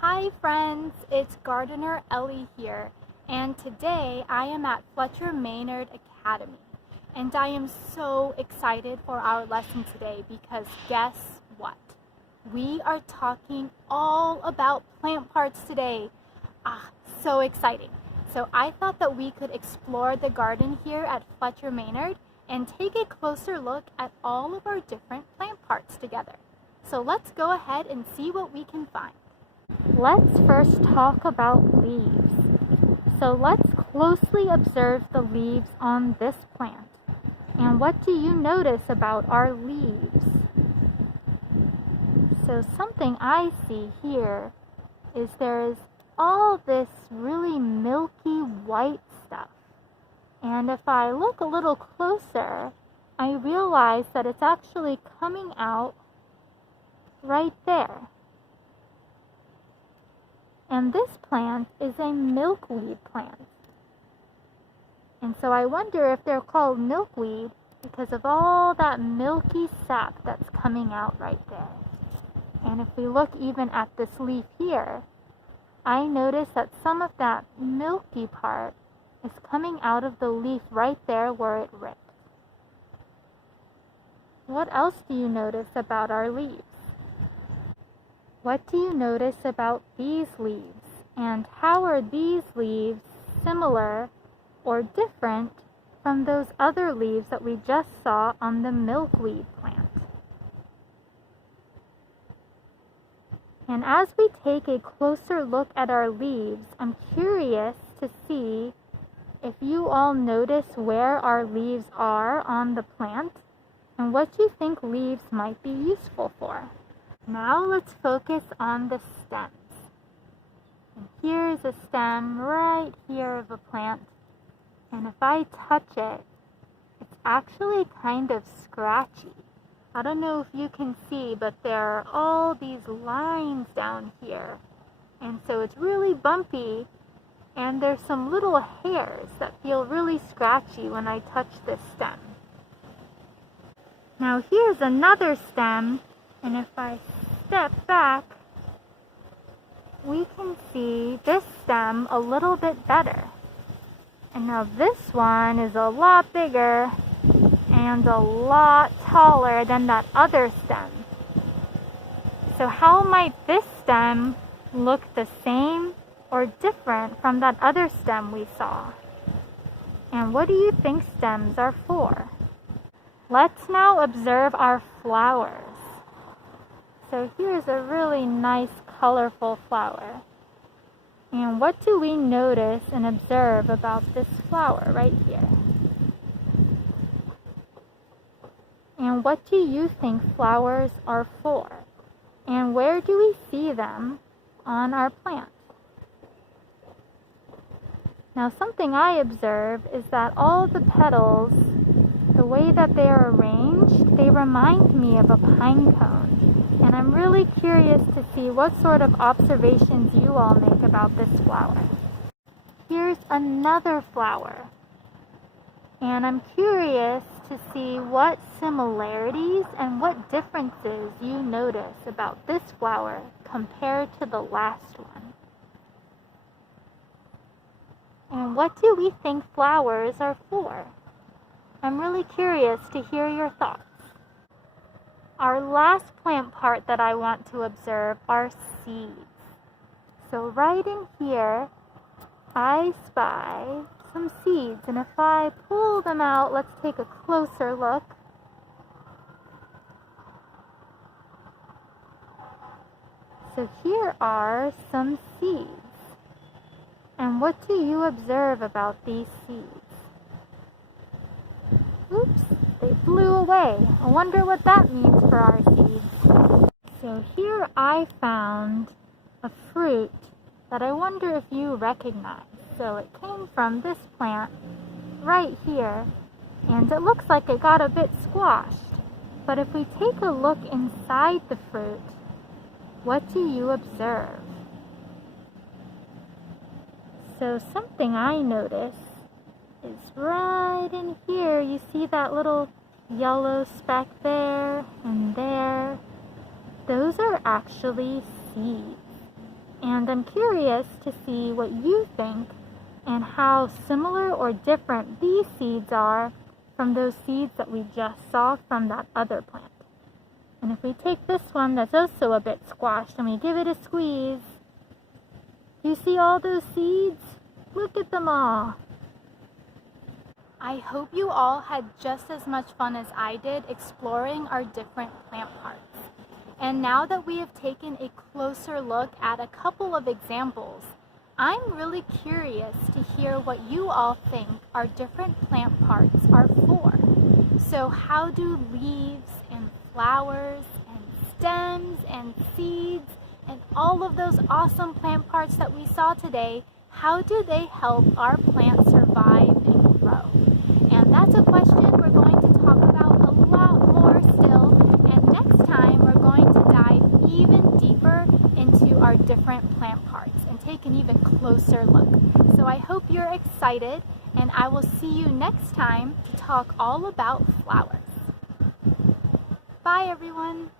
Hi friends, it's Gardener Ellie here, and today I am at Fletcher Maynard Academy, and I am so excited for our lesson today because guess what? We are talking all about plant parts today. So exciting. So I thought that we could explore the garden here at Fletcher Maynard and take a closer look at all of our different plant parts together. So let's go ahead and see what we can find. Let's first talk about leaves. So let's closely observe the leaves on this plant. And what do you notice about our leaves? So something I see here is there is all this really milky white stuff. And if I look a little closer, I realize that it's actually coming out right there. And this plant is a milkweed plant. And so I wonder if they're called milkweed because of all that milky sap that's coming out right there. And if we look even at this leaf here, I notice that some of that milky part is coming out of the leaf right there where it ripped. What else do you notice about our leaves? What do you notice about these leaves? And how are these leaves similar or different from those other leaves that we just saw on the milkweed plant? And as we take a closer look at our leaves, I'm curious to see if you all notice where our leaves are on the plant and what you think leaves might be useful for. Now let's focus on the stems. And here is a stem right here of a plant. And if I touch it, it's actually kind of scratchy. I don't know if you can see, but there are all these lines down here. And so it's really bumpy, and there's some little hairs that feel really scratchy when I touch this stem. Now here's another stem, and if I step back, we can see this stem a little bit better. And now this one is a lot bigger and a lot taller than that other stem. So how might this stem look the same or different from that other stem we saw? And what do you think stems are for? Let's now observe our flowers. So here's a really nice colorful flower. And what do we notice and observe about this flower right here? And what do you think flowers are for? And where do we see them on our plant? Now something I observe is that all the petals, the way that they are arranged, they remind me of a pine cone. And I'm really curious to see what sort of observations you all make about this flower. Here's another flower. And I'm curious to see what similarities and what differences you notice about this flower compared to the last one. And what do we think flowers are for? I'm really curious to hear your thoughts. Our last plant part that I want to observe are seeds. So right in here, I spy some seeds, and if I pull them out, let's take a closer look. So here are some seeds. And what do you observe about these seeds? Oops, they flew away. I wonder what that means for our seeds. So here I found a fruit that I wonder if you recognize. So it came from this plant right here, and it looks like it got a bit squashed. But if we take a look inside the fruit, what do you observe? So something I notice is right in here. You see that little yellow speck there and there? Those are actually seeds. And I'm curious to see what you think and how similar or different these seeds are from those seeds that we just saw from that other plant. And if we take this one that's also a bit squashed and we give it a squeeze, you see all those seeds? Look at them all. I hope you all had just as much fun as I did exploring our different plant parts. And now that we have taken a closer look at a couple of examples, I'm really curious to hear what you all think our different plant parts are for. So how do leaves and flowers and stems and seeds and all of those awesome plant parts that we saw today, how do they help our plant survive and grow? And that's a question we're going to talk about a lot more still, and next time we're going to dive even deeper into our different plant parts and take an even closer look. So I hope you're excited, and I will see you next time to talk all about flowers. Bye everyone!